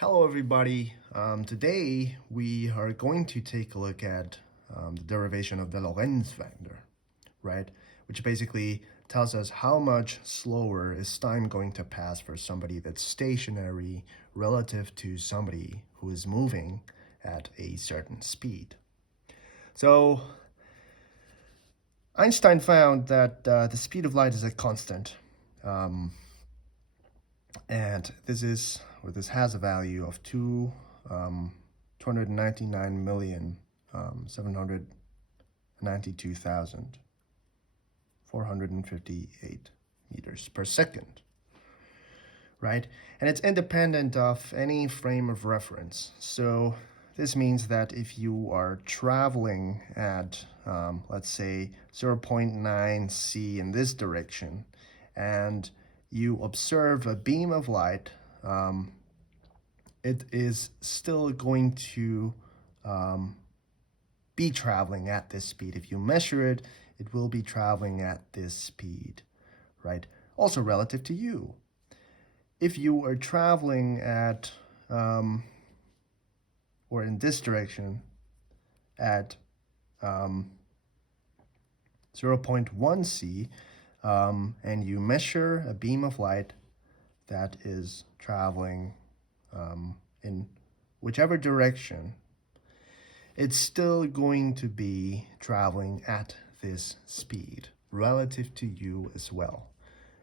Hello everybody. Today we are going to take a look at the derivation of the Lorentz factor, right? Which basically tells us how much slower is time going to pass for somebody that's stationary relative to somebody who is moving at a certain speed. So Einstein found that the speed of light is a constant. And this has a value of 299,792,458 meters per second, right? And it's independent of any frame of reference. So this means that if you are traveling at, let's say, 0.9 c in this direction, and you observe a beam of light, it is still going to be traveling at this speed. If you measure it, it will be traveling at this speed, right? Also relative to you. If you are traveling at, or in this direction, at 0.1 c, and you measure a beam of light that is traveling in whichever direction, it's still going to be traveling at this speed relative to you as well,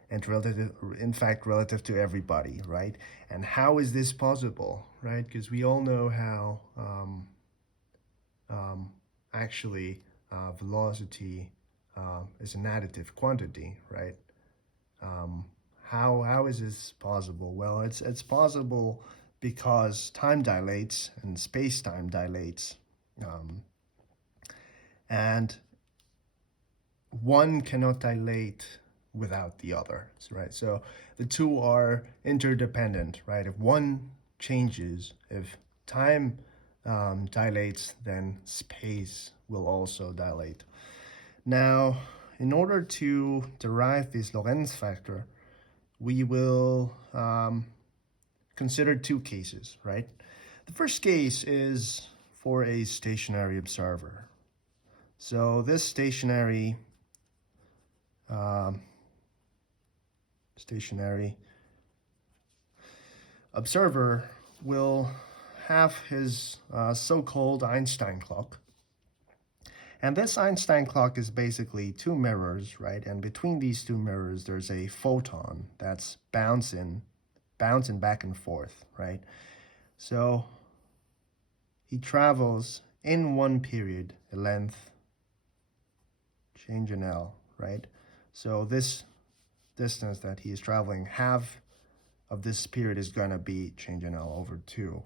and in fact relative to everybody, right? And how is this possible, right? Because we all know how actually velocity is an additive quantity, right? How is this possible? Well, it's possible because time dilates and space-time dilates, and one cannot dilate without the other, right? So the two are interdependent, right? If one changes, if time dilates, then space will also dilate. Now, in order to derive this Lorentz factor, we will consider two cases, right? The first case is for a stationary observer. So this stationary observer will have his so-called Einstein clock. And this Einstein clock is basically two mirrors, right? And between these two mirrors, there's a photon that's bouncing back and forth, right? So he travels in one period, a length, change in L, right? So this distance that he is traveling, half of this period is going to be change in L over 2.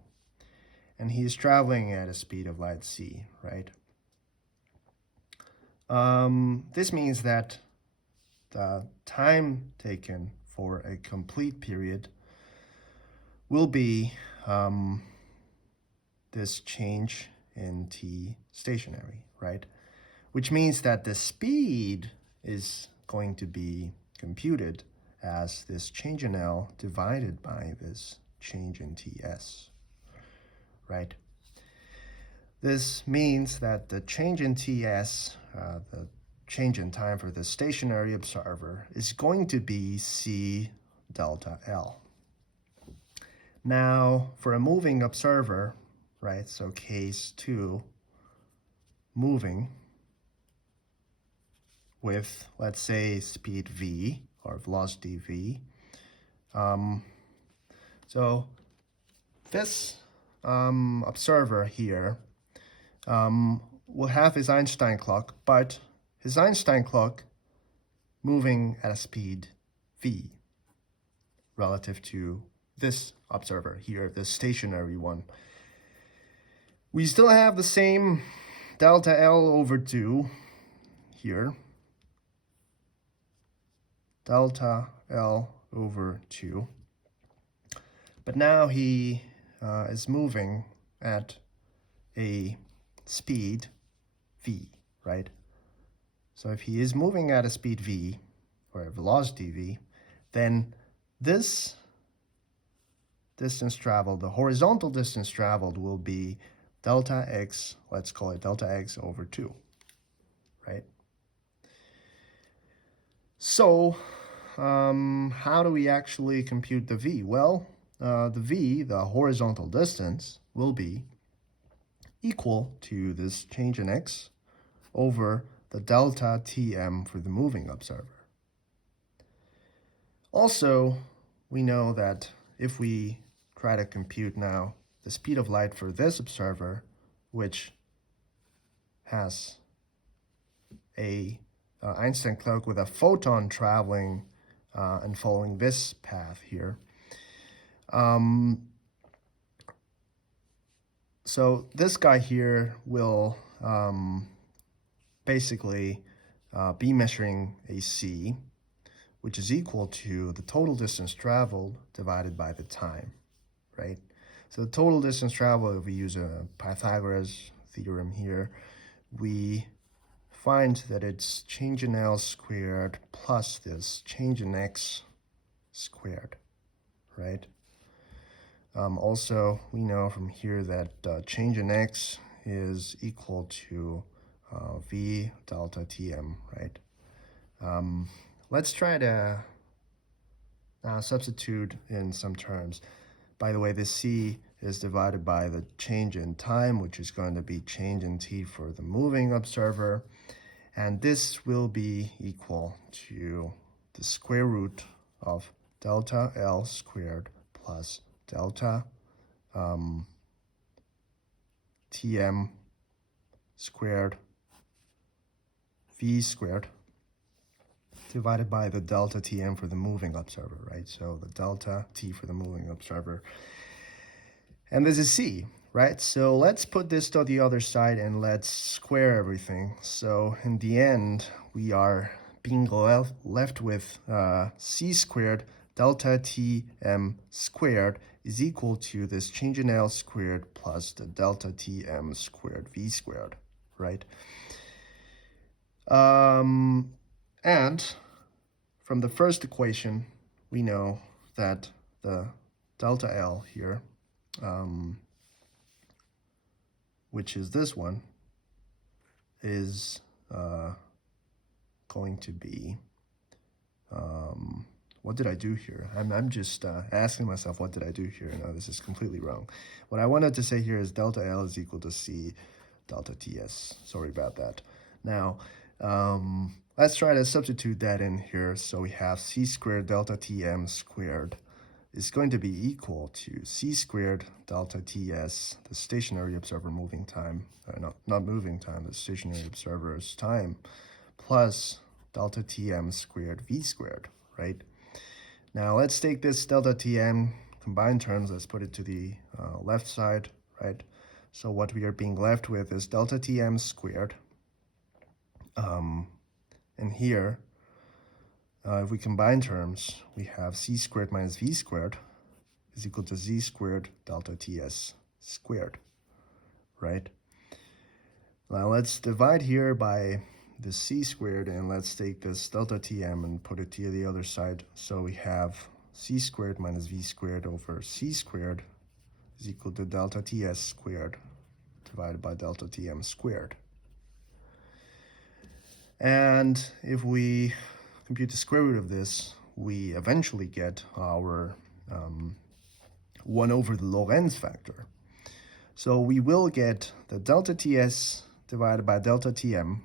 And he is traveling at a speed of light c, right? This means that the time taken for a complete period will be this change in t stationary, right? Which means that the speed is going to be computed as this change in L divided by this change in Ts, right? This means that the change in Ts, the change in time for the stationary observer, is going to be c delta L. Now, for a moving observer, right, so case 2, moving with, let's say, speed v, or velocity v. So this observer here will have his Einstein clock, but his Einstein clock moving at a speed v relative to this observer here, the stationary one. We still have the same delta L over 2 here, delta L over 2. But now he is moving at a speed v, right? So if he is moving at a speed v, or a velocity v, then this distance traveled, the horizontal distance traveled will be delta x, let's call it delta x over 2, right? So how do we actually compute the v? Well, the v, the horizontal distance, will be equal to this change in x over the delta Tm for the moving observer. Also, we know that if we try to compute now the speed of light for this observer, which has a Einstein cloak with a photon traveling and following this path here. So this guy here will basically be measuring a c, which is equal to the total distance traveled divided by the time, right? So the total distance traveled, if we use a Pythagoras theorem here, we find that it's change in L squared plus this change in X squared, right? Also, we know from here that change in X is equal to V delta Tm, right? Let's try to substitute in some terms. By the way, the C is divided by the change in time, which is going to be change in t for the moving observer. And this will be equal to the square root of delta L squared plus delta Tm squared V squared divided by the delta Tm for the moving observer, right? So the delta T for the moving observer. And this is C, right? So let's put this to the other side and let's square everything. So in the end, we are being left with C squared delta Tm squared is equal to this change in L squared plus the delta Tm squared V squared, right? And from the first equation, we know that the delta L here, which is this one, is going to be, what did I do here? I'm just asking myself, what did I do here? No, this is completely wrong. What I wanted to say here is delta L is equal to C delta Ts. Sorry about that. Now, let's try to substitute that in here. So we have C squared delta Tm squared is going to be equal to C squared delta Ts, the stationary observer moving time, not moving time, the stationary observer's time, plus delta Tm squared V squared, right? Now let's take this delta Tm combined terms, let's put it to the left side, right? So what we are being left with is delta Tm squared. And here, if we combine terms, we have C squared minus V squared is equal to Z squared delta Ts squared, right? Now let's divide here by the C squared, and let's take this delta Tm and put it to the other side. So we have C squared minus V squared over C squared is equal to delta Ts squared divided by delta Tm squared. And if we compute the square root of this, we eventually get our 1 over the Lorentz factor. So we will get the delta Ts divided by delta Tm.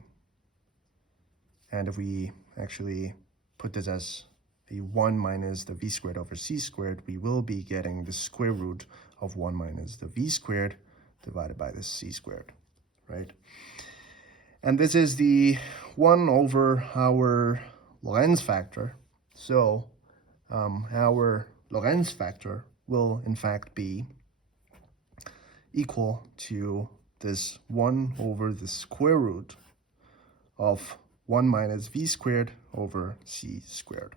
And if we actually put this as a 1 minus the V squared over C squared, we will be getting the square root of 1 minus the V squared divided by the C squared, right? And this is the 1 over our Lorentz factor. So our Lorentz factor will in fact be equal to this 1 over the square root of 1 minus V squared over C squared.